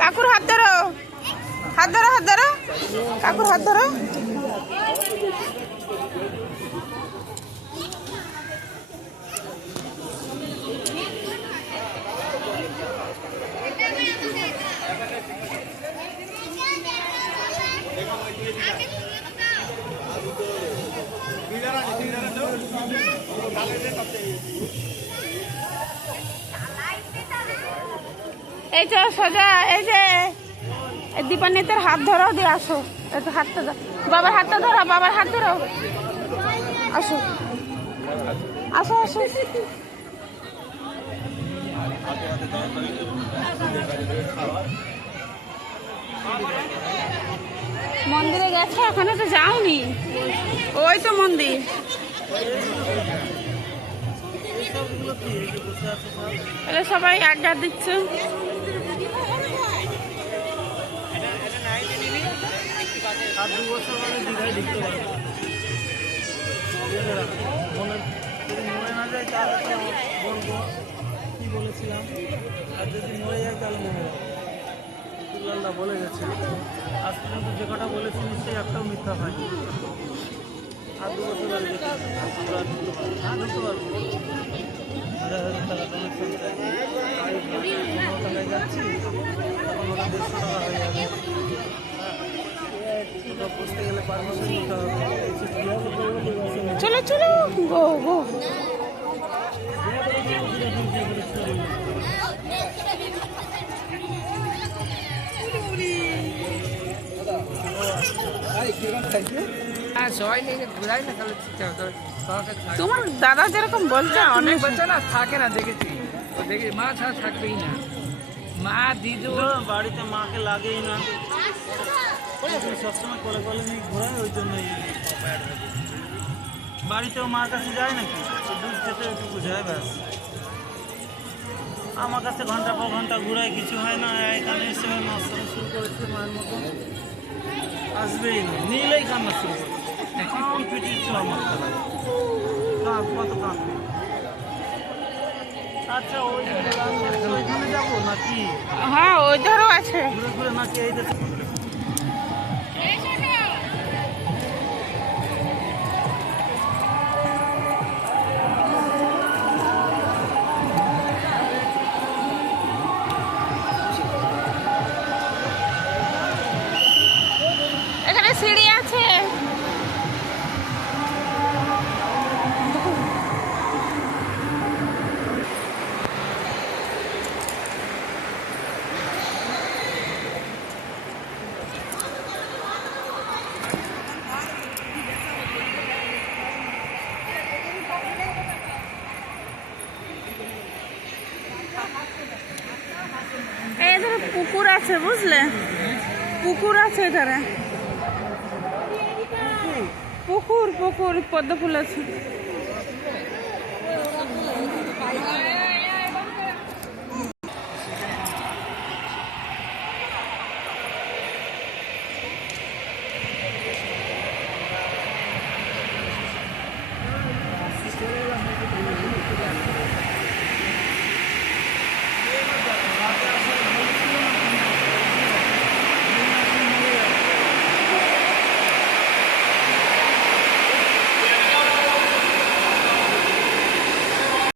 কাকুর হাত ধরো, হাত ধরো, হাত ধরো, কাকুর হাত ধরো। এই তো সোজা, এই যে দীপান্বিতার হাত ধরো, দিয়ে আসো। একটু হাতটা ধরো, বাবার হাতটা ধরো, বাবার হাত ধরো, আসো আসো আসো। মন্দিরে গেছো? ওখানে তো যাওনি। ওই তো মন্দির। তাহলে সবাই আড্ডা দিচ্ছে। বলবো কি বলেছিলাম, আর যদি মরে যায় তাহলে মনে রাখবো। বলে গেছে আজ পর্যন্ত যে কটা বলেছি নিশ্চয়ই একটাও মিথ্যা হয়নি। আর 2 বছর আগে ঢুকতে পারবো। 1000 টাকা ডোনেশন চাই, যাচ্ছি তখন ওটা 150 টাকা হয়ে যাবে। বসতে গেলে পারমিশন নিতে হবে। চলো চলো, গো গো। তোমার দাদা যেরকম বলছে, অনেক বাচ্চা না থাকে না, দেখেছি দেখি মা ছাড়া থাকবেই না। মা দিদু বাড়িতে মাকে লাগেই না, সবসময় কলে কলে নিয়ে ঘোরায়, ওই জন্যই বাড়িতেও মার কাছে যায় নাকি, দুধ খেতে একটু বুঝায় ব্যাস। আমার কাছে ঘন্টা পর ঘন্টা ঘুরায়, কিছু হয় না। এখানে এসে নষ্ট শুরু করেছে মায়ের মতো, আসবেই না, নিলেই কান্না শুরু করে। পিটির আমার খেলায় কত কাঁদবে। আচ্ছা ওইখানে যাবো নাকি? হ্যাঁ ওই ধরো আছে। ঘুরে ঘুরে নাকি এই দেশে এখানে সিঁড়ি আছে। এখানে পুকুর আছে, বুঝলে? পুকুর আছে এখানে, পুকুর পুকুর, পদ্ম ফুল আছে।